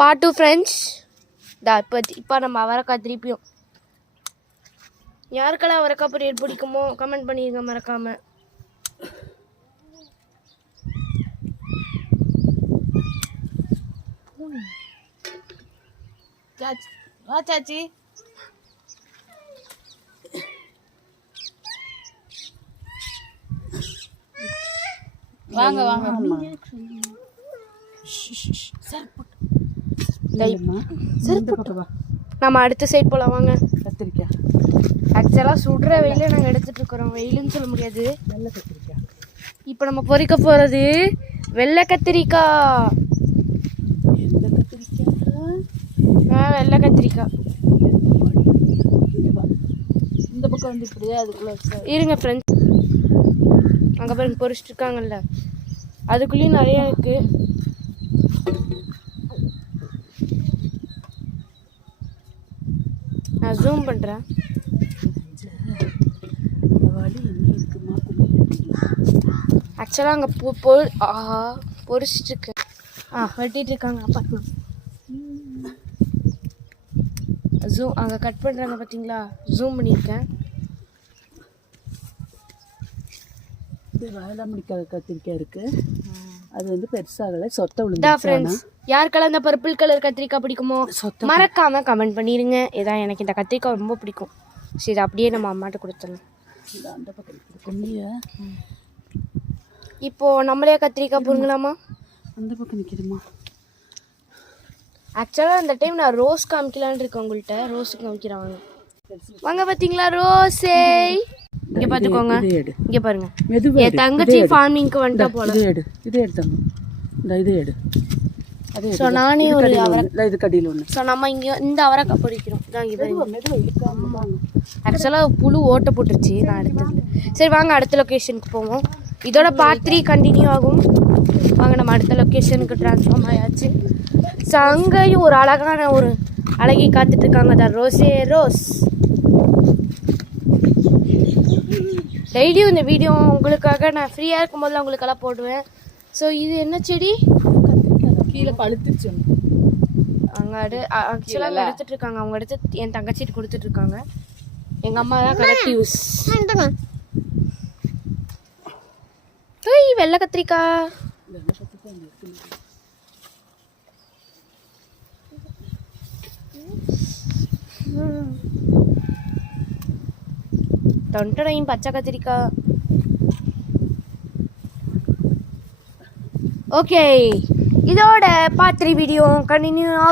Part 2 friends. இப்போ நம்ம அவரைக்காய் திருப்பியும் யாருக்கெல்லாம் அவரைக்காய் பொரியல் பிடிக்குமோ கமெண்ட் பண்ணிடுங்க மறக்காம. சாச்சி வாங்க வாங்க. நம்ம அடுத்த சைட் போலாம் வாங்க. கத்திரிக்காய் ஆக்சுவலாக சுடுற வெயில நாங்கள் எடுத்துட்டு இருக்கிறோம். வெயிலுன்னு சொல்ல முடியாது. வெள்ளை கத்திரிக்காய். இப்போ நம்ம பொரிக்க போகிறது வெள்ளை கத்திரிக்காய். எந்த கத்திரிக்காய்? வெள்ளை கத்திரிக்காய். இந்த பக்கம் வந்து இப்படியே அதுக்குள்ள இருங்க ஃப்ரெண்ட்ஸ். அங்கே பாருங்க பொரிச்சிட்டு இருக்காங்கல்ல, அதுக்குள்ளேயும் நிறையா இருக்கு. நான் ஜூம் பண்ணுறேன். ஆக்சுவலாக அங்கே பொரிச்சிட்டு இருக்கு. வெட்டிட்டு இருக்காங்க. பார்க்கலாம். ஜூம் அங்கே கட் பண்ணுறாங்க பார்த்தீங்களா? ஜூம் பண்ணியிருக்கேன். வாழாமணி கத்திரிக்காய் இருக்கு. அது வந்து பெருசாகல சொத்தை விழுந்து. ஃப்ரெண்ட்ஸ், யாருக்கெல்லாம் இந்த பர்பிள் கலர் கத்திரிக்காய் பிடிக்குமோ மறக்காம கமெண்ட் பண்ணிடுங்க. இதான் எனக்கு இந்த கத்திரிக்காய் ரொம்ப பிடிக்கும். சரி, இதை அப்படியே நம்ம அம்மாட்ட கொடுத்துடலாம். அந்த பக்கம் கொடுக்க. இப்போ நம்மளே கத்திரிக்காய் புரிங்களாமா? அந்த பக்கம் நிற்கிதுமா. ஆக்சுவலாக இந்த டைம் நான் ரோஸ் காமிக்கலான்னு இருக்கேன் உங்கள்கிட்ட. ரோஸ் காமிக்கிறாங்க வாங்க. பார்த்தீங்களா ரோஸே? இங்கே பார்த்துக்கோங்க. இங்கே பாருங்க. என் தங்கச்சி ஃபார்மிங்க்கு வந்துட்டா போல. இது எடுத்தாங்க. இது எடு. ஸோ நானே ஒரு இது கடியில் ஒன்று. ஸோ நம்ம இங்கே இந்த அவரைக்காய் பொரிக்கிறோம். இதான் இங்கே ஆக்சுவலாக புழு ஓட்ட போட்டுருச்சு. நான் எடுத்தது. சரி வாங்க அடுத்த லொக்கேஷனுக்கு போவோம். இதோட பார்ட் 3 கண்டினியூ ஆகும். வாங்க நம்ம அடுத்த லொக்கேஷனுக்கு ட்ரான்ஸ்ஃபார்ம் ஆயாச்சு. ஸோ அங்கேயும் ஒரு அழகான ஒரு அழகி காத்துட்ருக்காங்க. தான் ரோஸே ரோஸ். டெய்லியும் இந்த வீடியோ உங்களுக்காக நான் ஃப்ரீயாக இருக்கும்போதெல்லாம் உங்களுக்கெல்லாம் போடுவேன். ஸோ இது என்ன செடி? கீழே பழுத்துருச்சு. அங்கே ஆக்சுவலாக எடுத்துகிட்டு இருக்காங்க. அவங்க எடுத்து என் தங்கச்சிட்டு கொடுத்துட்ருக்காங்க. எங்கள் அம்மா தான் கரெக்ட் யூஸ். வெள்ளை கத்திரிக்காய். தொண்டடையும் பச்சை கத்திரிக்காய். ஓகே, இதோட பார்ட் 3 வீடியோ கண்டினியூ ஆகும்.